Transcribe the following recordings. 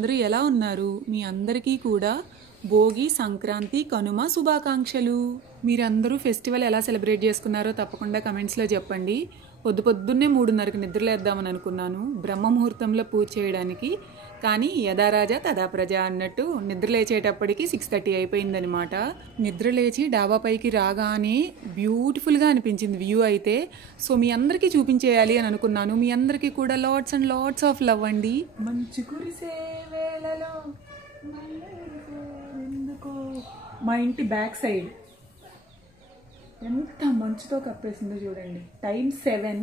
అందరూ ఎలా ఉన్నారు? మీ అందరికీ కూడా భోగి, సంక్రాంతి, కనుమ శుభాకాంక్షలు. మీరందరూ ఫెస్టివల్ ఎలా సెలబ్రేట్ చేసుకున్నారో తప్పకుండా కమెంట్స్లో చెప్పండి. పొద్దున్నే 3:30కి నిద్రలేద్దామని అనుకున్నాను బ్రహ్మ ముహూర్తంలో పూజ చేయడానికి. కానీ యథారాజా తదా ప్రజ అన్నట్టు నిద్రలేచేటప్పటికి 6:30 అయిపోయిందనమాట. నిద్రలేచి డాబా పైకి రాగానే బ్యూటిఫుల్గా అనిపించింది వ్యూ అయితే. సో మీ అందరికీ చూపించేయాలి అని అనుకున్నాను. మీ అందరికీ కూడా lots and lots of love అండి. మంచు కురిసే వేళలో ఎందుకో మా ఇంటి బ్యాక్ సైడ్ ఎంత మంచుతో కప్పేసిందో చూడండి. టైం 7.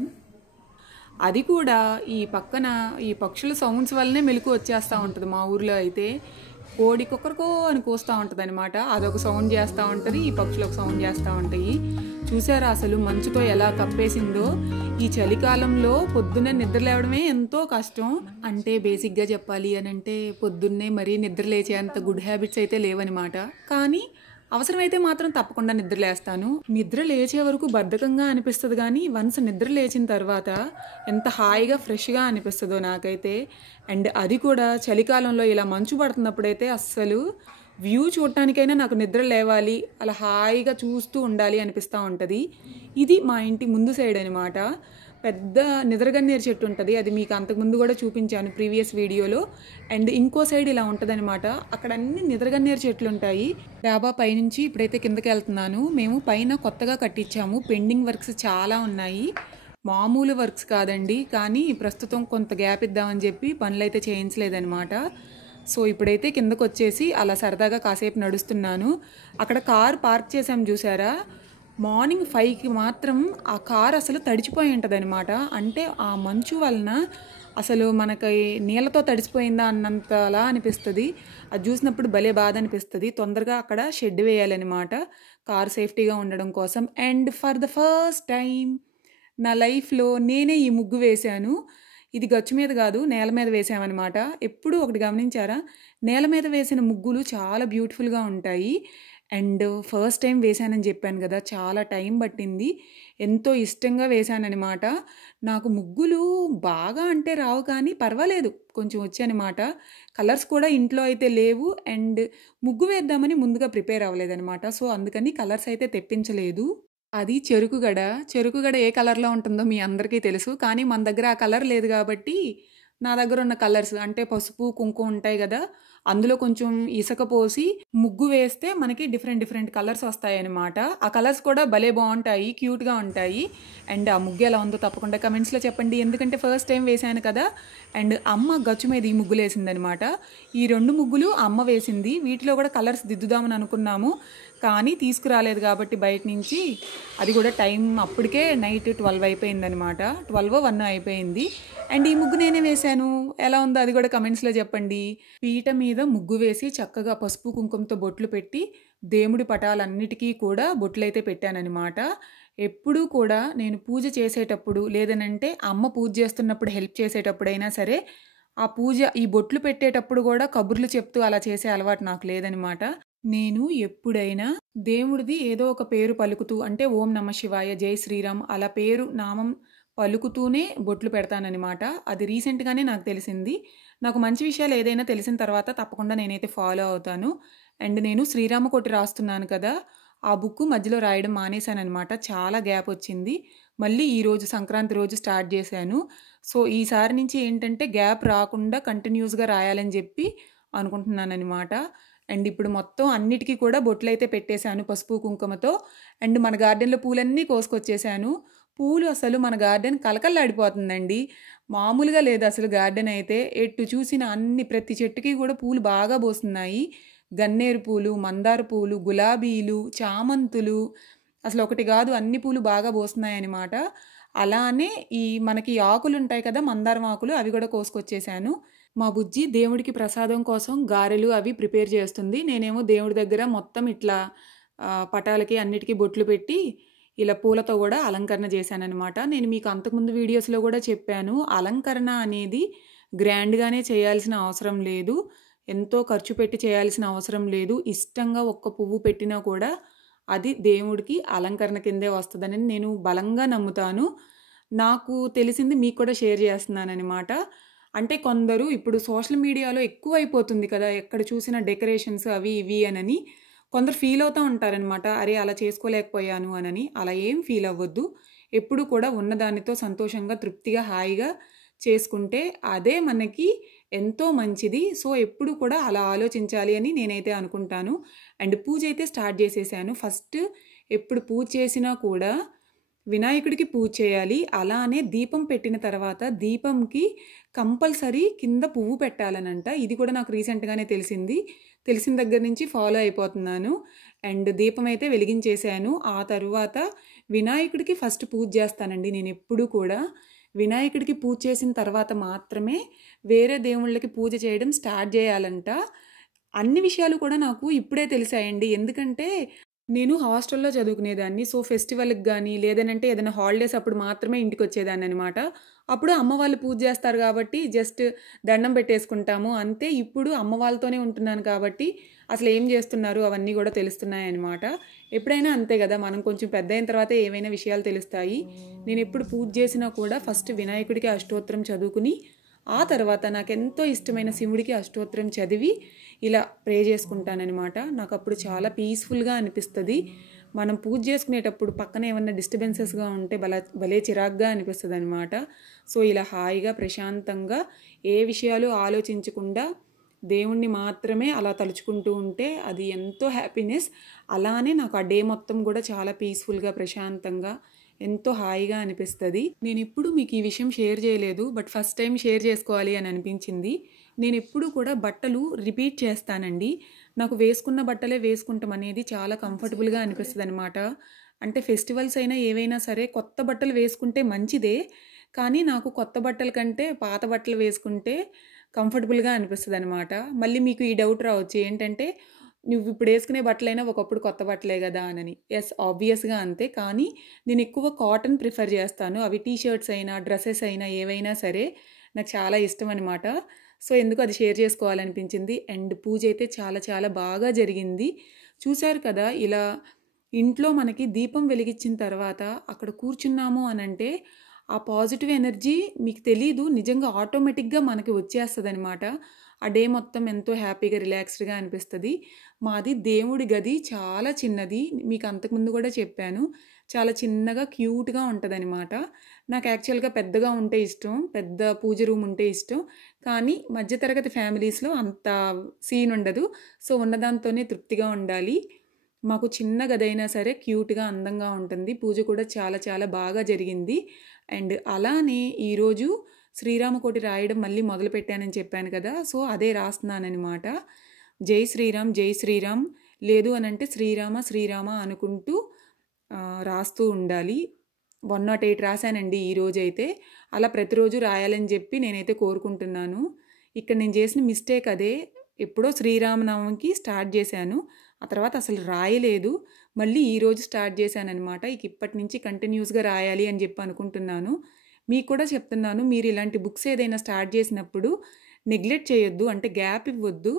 అది కూడా ఈ పక్కన ఈ పక్షుల సౌండ్స్ వల్లనే మెలకు వచ్చేస్తూ ఉంటుంది. మా ఊర్లో అయితే కోడి కుక్కరికో అని కూస్తూ ఉంటుంది అనమాట. అదొక సౌండ్ చేస్తూ ఉంటుంది, ఈ పక్షులు ఒక సౌండ్ చేస్తూ ఉంటాయి. చూసారా అసలు మంచుతో ఎలా కప్పేసిందో. ఈ చలికాలంలో పొద్దున్నే నిద్ర లేవడమే ఎంతో కష్టం. అంటే బేసిక్గా చెప్పాలి అని అంటే పొద్దున్నే మరీ నిద్ర లేచేంత గుడ్ హ్యాబిట్స్ అయితే లేవన్నమాట. కానీ అవసరమైతే మాత్రం తప్పకుండా నిద్ర లేస్తాను. నిద్ర లేచే వరకు బద్ధకంగా అనిపిస్తుంది, కానీ వన్స్ నిద్ర లేచిన తర్వాత ఎంత హాయిగా ఫ్రెష్గా అనిపిస్తుందో నాకైతే. అండ్ అది కూడా చలికాలంలో ఇలా మంచు పడుతున్నప్పుడైతే అస్సలు వ్యూ చూడటానికైనా నాకు నిద్ర లేవాలి, అలా హాయిగా చూస్తూ ఉండాలి అనిపిస్తూ ఉంటుంది. ఇది మా ఇంటి ముందు సైడ్ అనమాట. పెద్ద నిద్రగన్నేరు చెట్టు ఉంటుంది. అది మీకు అంతకుముందు కూడా చూపించాను ప్రీవియస్ వీడియోలో. అండ్ ఇంకో సైడ్ ఇలా ఉంటుంది అనమాట. అక్కడ అన్ని నిద్రగన్నేరు చెట్లు ఉంటాయి. డాబా పైనుంచి ఇప్పుడైతే కిందకి వెళ్తున్నాను. మేము పైన కొత్తగా కట్టించాము. పెండింగ్ వర్క్స్ చాలా ఉన్నాయి. మామూలు వర్క్స్ కాదండి, కానీ ప్రస్తుతం కొంత గ్యాప్ ఇద్దామని చెప్పి పనులు అయితే చేయించలేదనమాట. సో ఇప్పుడైతే కిందకు వచ్చేసి అలా సరదాగా కాసేపు నడుస్తున్నాను. అక్కడ కార్ పార్క్ చేసాము చూసారా. మార్నింగ్ 5కి మాత్రం ఆ కార్ అసలు తడిచిపోయి ఉంటుంది అనమాట. అంటే ఆ మంచు వలన అసలు మనకి నీళ్ళతో తడిసిపోయిందా అన్నంతలా అనిపిస్తుంది. అది చూసినప్పుడు భలే బాధ అనిపిస్తుంది. తొందరగా అక్కడ షెడ్ వేయాలన్నమాట కార్ సేఫ్టీగా ఉండడం కోసం. And for the first time నా లైఫ్లో నేనే ఈ ముగ్గు వేశాను. ఇది గచ్చు మీద కాదు, నేల మీద వేసామన్నమాట. ఎప్పుడూ ఒకటి గమనించారా, నేల మీద వేసిన ముగ్గులు చాలా బ్యూటిఫుల్గా ఉంటాయి. అండ్ ఫస్ట్ టైం వేసానని చెప్పాను కదా, చాలా టైం పట్టింది. ఎంతో ఇష్టంగా వేసానన్నమాట. నాకు ముగ్గులు బాగా అంటే రావు, కానీ పర్వాలేదు కొంచెం వచ్చానమాట. కలర్స్ కూడా ఇంట్లో అయితే లేవు. అండ్ ముగ్గు వేద్దామని ముందుగా ప్రిపేర్ అవ్వలేదన్నమాట. సో అందుకని కలర్స్ అయితే తెప్పించలేదు. అది చెరుకుగడ ఏ కలర్లో ఉంటుందో మీ అందరికీ తెలుసు, కానీ మన దగ్గర ఆ కలర్ లేదు కాబట్టి నా దగ్గర ఉన్న కలర్స్ అంటే పసుపు, కుంకుమ ఉంటాయి కదా, అందులో కొంచెం ఇసుక పోసి ముగ్గు వేస్తే మనకి డిఫరెంట్ కలర్స్ వస్తాయి అన్నమాట. ఆ కలర్స్ కూడా భలే బాగుంటాయి, క్యూట్గా ఉంటాయి. అండ్ ఆ ముగ్గు ఎలా ఉందో తప్పకుండా కమెంట్స్లో చెప్పండి, ఎందుకంటే ఫస్ట్ టైం వేసాను కదా. అండ్ అమ్మ గచ్చు మీద ఈ ముగ్గులు వేసిందనమాట. ఈ 2 ముగ్గులు అమ్మ వేసింది. వీటిలో కూడా కలర్స్ దిద్దుదామని అనుకున్నాము, కానీ తీసుకురాలేదు కాబట్టి బయట నుంచి. అది కూడా టైం అప్పటికే నైట్ 12 అయిపోయిందనమాట. 12-1 అయిపోయింది. అండ్ ఈ ముగ్గు నేనే వేశాను. ఎలా ఉందో అది కూడా కమెంట్స్లో చెప్పండి. పీట మీద ముగ్గు వేసి చక్కగా పసుపు కుంకుమతో బొట్లు పెట్టి దేవుడి పటాలన్నిటికీ కూడా బొట్లయితే పెట్టానన్నమాట. ఎప్పుడూ కూడా నేను పూజ చేసేటప్పుడు లేదనంటే అమ్మ పూజ చేస్తున్నప్పుడు హెల్ప్ చేసేటప్పుడైనా సరే, ఆ పూజ ఈ బొట్లు పెట్టేటప్పుడు కూడా కబుర్లు చెప్తూ అలా చేసే అలవాటు నాకు లేదనమాట. నేను ఎప్పుడైనా దేవుడిది ఏదో ఒక పేరు పలుకుతూ, అంటే ఓం నమ శివాయ, జై శ్రీరామ్ అలా పేరు నామం పలుకుతూనే బొట్లు పెడతానన్నమాట. అది రీసెంట్గానే నాకు తెలిసింది. నాకు మంచి విషయాలు ఏదైనా తెలిసిన తర్వాత తప్పకుండా నేనైతే ఫాలో అవుతాను. అండ్ నేను శ్రీరామ కోటి రాస్తున్నాను కదా, ఆ బుక్ మధ్యలో రాయడం మానేశానమాట. చాలా గ్యాప్ వచ్చింది. మళ్ళీ ఈరోజు సంక్రాంతి రోజు స్టార్ట్ చేశాను. సో ఈసారి నుంచి ఏంటంటే గ్యాప్ రాకుండా కంటిన్యూస్గా రాయాలని చెప్పి అనుకుంటున్నానమాట. అండ్ ఇప్పుడు మొత్తం అన్నిటికీ కూడా బొట్లు అయితే పెట్టేశాను పసుపు కుంకుమతో. అండ్ మన గార్డెన్లో పూలన్నీ కోసుకొచ్చేసాను. పూలు అసలు మన గార్డెన్ కలకల్లాడిపోతుందండి, మామూలుగా లేదు అసలు. గార్డెన్ అయితే ఎటు చూసిన ప్రతి చెట్టుకి కూడా పూలు బాగా పోస్తున్నాయి. గన్నేరు పూలు, మందార పూలు, గులాబీలు, చామంతులు, అసలు ఒకటి కాదు అన్ని పూలు బాగా పోస్తున్నాయి అన్నమాట. అలానే ఈ మనకి ఆకులు ఉంటాయి కదా, మందారం ఆకులు, అవి కూడా కోసుకొచ్చేసాను. మా బుజ్జి దేవుడికి ప్రసాదం కోసం గారెలు అవి ప్రిపేర్ చేస్తుంది. నేనేమో దేవుడి దగ్గర మొత్తం ఇట్లా పటాలకి అన్నిటికీ బొట్లు పెట్టి ఇలా పూలతో కూడా అలంకరణ చేశానన్నమాట. నేను మీకు అంతకుముందు వీడియోస్లో కూడా చెప్పాను, అలంకరణ అనేది గ్రాండ్గానే చేయాల్సిన అవసరం లేదు, ఎంతో ఖర్చు పెట్టి చేయాల్సిన అవసరం లేదు. ఇష్టంగా ఒక్క పువ్వు పెట్టినా కూడా అది దేవుడికి అలంకరణ కిందే వస్తుందని నేను బలంగా నమ్ముతాను. నాకు తెలిసింది మీకు కూడా షేర్ చేస్తున్నానన్నమాట. అంటే కొందరు ఇప్పుడు సోషల్ మీడియాలో ఎక్కువైపోతుంది కదా, ఎక్కడ చూసినా డెకరేషన్స్ అవి ఇవి అనని కొందరు ఫీల్ అవుతూ ఉంటారనమాట. అరే అలా చేసుకోలేకపోయాను అనని. అలా ఏం ఫీల్ అవ్వద్దు. ఎప్పుడు కూడా ఉన్నదానితో సంతోషంగా తృప్తిగా హాయిగా చేసుకుంటే అదే మనకి ఎంతో మంచిది. సో ఎప్పుడు కూడా అలా ఆలోచించాలి అని నేనైతే అనుకుంటాను. అండ్ పూజ అయితే స్టార్ట్ చేసేసాను. ఫస్ట్ ఎప్పుడు పూజ చేసినా కూడా వినాయకుడికి పూజ చేయాలి. అలానే దీపం పెట్టిన తర్వాత దీపంకి కంపల్సరీ కింద పువ్వు పెట్టాలనంట. ఇది కూడా నాకు రీసెంట్గానే తెలిసిన దగ్గర నుంచి ఫాలో అయిపోతున్నాను. అండ్ దీపం అయితే వెలిగించేశాను. ఆ తరువాత వినాయకుడికి ఫస్ట్ పూజ చేస్తానండి. నేను ఎప్పుడూ కూడా వినాయకుడికి పూజ చేసిన తర్వాత మాత్రమే వేరే దేవుళ్ళకి పూజ చేయడం స్టార్ట్ చేయాలంట. అన్ని విషయాలు కూడా నాకు ఇప్పుడే తెలిసాయండి. ఎందుకంటే నేను హాస్టల్లో చదువుకునేదాన్ని. సో ఫెస్టివల్కి కానీ లేదనంటే ఏదైనా హాలిడేస్ అప్పుడు మాత్రమే ఇంటికి వచ్చేదాన్ని అనమాట. అప్పుడు అమ్మ వాళ్ళు పూజ చేస్తారు కాబట్టి జస్ట్ దండం పెట్టేసుకుంటాము అంతే. ఇప్పుడు అమ్మ వాళ్ళతోనే ఉంటున్నాను కాబట్టి అసలు ఏం చేస్తున్నారు అవన్నీ కూడా తెలుస్తున్నాయి అనమాట. ఎప్పుడైనా అంతే కదా, మనం కొంచెం పెద్ద అయిన తర్వాత ఏవైనా విషయాలు తెలుస్తాయి. నేను ఎప్పుడు పూజ చేసినా కూడా ఫస్ట్ వినాయకుడికి అష్టోత్తరం చదువుకుని ఆ తర్వాత నాకు ఎంతో ఇష్టమైన శివుడికి అష్టోత్తరం చదివి ఇలా ప్రే చేసుకుంటానన్నమాట. నాకు అప్పుడు చాలా పీస్ఫుల్గా అనిపిస్తుంది. మనం పూజ చేసుకునేటప్పుడు పక్కన ఏమన్నా డిస్టర్బెన్సెస్గా ఉంటే భలే చిరాగ్గా అనిపిస్తుంది అనమాట. సో ఇలా హాయిగా ప్రశాంతంగా ఏ విషయాలు ఆలోచించకుండా దేవుణ్ణి మాత్రమే అలా తలుచుకుంటూ ఉంటే అది ఎంతో హ్యాపీనెస్. అలానే నాకు ఆ డే మొత్తం కూడా చాలా పీస్ఫుల్గా ప్రశాంతంగా ఎంతో హాయిగా అనిపిస్తుంది. నేను ఎప్పుడు మీకు ఈ విషయం షేర్ చేయలేదు, బట్ ఫస్ట్ టైం షేర్ చేసుకోవాలి అని అనిపించింది. నేను ఎప్పుడు కూడా బట్టలు రిపీట్ చేస్తానండి. నాకు వేసుకున్న బట్టలే వేసుకుంటాం అనేది చాలా కంఫర్టబుల్గా అనిపిస్తుంది అనమాట. అంటే ఫెస్టివల్స్ అయినా ఏవైనా సరే కొత్త బట్టలు వేసుకుంటే మంచిదే, కానీ నాకు కొత్త బట్టల కంటే పాత బట్టలు వేసుకుంటే కంఫర్టబుల్గా అనిపిస్తుంది అనమాట. మళ్ళీ మీకు ఈ డౌట్ రావచ్చు ఏంటంటే నువ్వు ఇప్పుడు వేసుకునే బట్టలైనా ఒకప్పుడు కొత్త బట్టలే కదా అని. ఎస్, ఆబ్వియస్గా అంతే. కానీ నేను ఎక్కువ కాటన్ ప్రిఫర్ చేస్తాను. అవి టీషర్ట్స్ అయినా డ్రెస్సెస్ అయినా ఏవైనా సరే నాకు చాలా ఇష్టం అనమాట. సో ఎందుకు అది షేర్ చేసుకోవాలనిపించింది. అండ్ పూజ అయితే చాలా చాలా బాగా జరిగింది. చూశారు కదా, ఇలా ఇంట్లో మనకి దీపం వెలిగించిన తర్వాత అక్కడ కూర్చున్నాము అనంటే ఆ పాజిటివ్ ఎనర్జీ మీకు తెలీదు, నిజంగా ఆటోమేటిక్గా మనకి వచ్చేస్తుంది అనమాట. ఆ డే మొత్తం ఎంతో హ్యాపీగా రిలాక్స్డ్గా అనిపిస్తుంది. మాది దేవుడి గది చాలా చిన్నది, మీకు అంతకుముందు కూడా చెప్పాను. చాలా చిన్నగా క్యూట్గా ఉంటుంది అనమాట. నాకు యాక్చువల్గా పెద్దగా ఉంటే ఇష్టం, పెద్ద పూజ రూమ్ ఉంటే ఇష్టం. కానీ మధ్యతరగతి ఫ్యామిలీస్లో అంత సీన్ ఉండదు. సో ఉన్నదాంతోనే తృప్తిగా ఉండాలి. మాకు చిన్న గదైనా సరే క్యూట్గా అందంగా ఉంటుంది. పూజ కూడా చాలా చాలా బాగా జరిగింది. అండ్ అలానే ఈరోజు శ్రీరామకోటి రాయడం మళ్ళీ మొదలుపెట్టానని చెప్పాను కదా, సో అదే రాస్తున్నానమాట. జై శ్రీరామ్ జై శ్రీరామ్, లేదు అనంటే శ్రీరామ శ్రీరామ అనుకుంటూ రాస్తూ ఉండాలి. 108 రాశానండి ఈరోజైతే. అలా ప్రతిరోజు రాయాలని చెప్పి నేనైతే కోరుకుంటున్నాను. ఇక్కడ నేను చేసిన మిస్టేక్ అదే. ఎప్పుడో శ్రీరామనవమికి స్టార్ట్ చేశాను, ఆ తర్వాత అసలు రాయలేదు. మళ్ళీ ఈరోజు స్టార్ట్ చేశానమాట. ఇప్పటి నుంచి కంటిన్యూస్గా రాయాలి అని చెప్పి అనుకుంటున్నాను. మీకు కూడా చెప్తున్నాను, మీరు ఇలాంటి బుక్స్ ఏదైనా స్టార్ట్ చేసినప్పుడు నెగ్లెక్ట్ చేయొద్దు, అంటే గ్యాప్ ఇవ్వద్దు.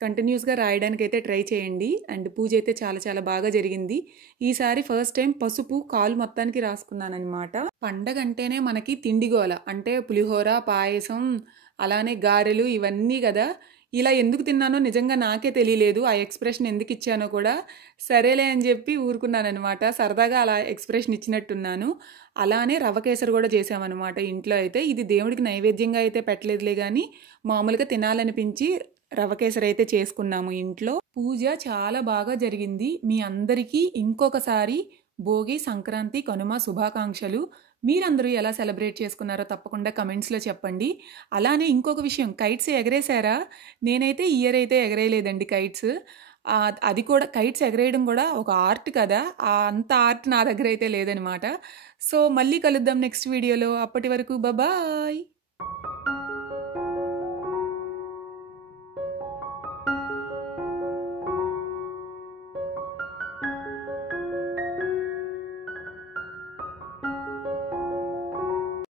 కంటిన్యూస్గా రాయడానికైతే ట్రై చేయండి. అండ్ పూజ అయితే చాలా చాలా బాగా జరిగింది. ఈసారి ఫస్ట్ టైం పసుపు కాలు మొత్తానికి రాసుకున్నానమాట. పండగ అంటేనే మనకి తిండిగోల, అంటే పులిహోర, పాయసం, అలానే గారెలు ఇవన్నీ కదా. ఇలా ఎందుకు తిన్నానో నిజంగా నాకే తెలియలేదు. ఆ ఎక్స్ప్రెషన్ ఎందుకు ఇచ్చానో కూడా సరేలే అని చెప్పి ఊరుకున్నానమాట. సరదాగా అలా ఎక్స్ప్రెషన్ ఇచ్చినట్టున్నాను. అలానే రవ్వ కేసరి కూడా చేసామన్నమాట ఇంట్లో అయితే. ఇది దేవుడికి నైవేద్యంగా అయితే పెట్టలేదులే, కానీ మామూలుగా తినాలనిపించి రవ్వ కేసరి అయితే చేసుకున్నాము ఇంట్లో. పూజ చాలా బాగా జరిగింది. మీ అందరికీ ఇంకొకసారి భోగి, సంక్రాంతి, కనుమ శుభాకాంక్షలు. మీరందరూ ఎలా సెలబ్రేట్ చేసుకున్నారో తప్పకుండా కమెంట్స్లో చెప్పండి. అలానే ఇంకొక విషయం, కైట్స్ ఎగరేసారా? నేనైతే ఇయర్ అయితే ఎగరేయలేదండి కైట్స్. అది కూడా కైట్స్ ఎగరేయడం కూడా ఒక ఆర్ట్ కదా, అంత ఆర్ట్ నా దగ్గర అయితే లేదనమాట. సో మళ్ళీ కలుద్దాం నెక్స్ట్ వీడియోలో. అప్పటి వరకు బాయ్.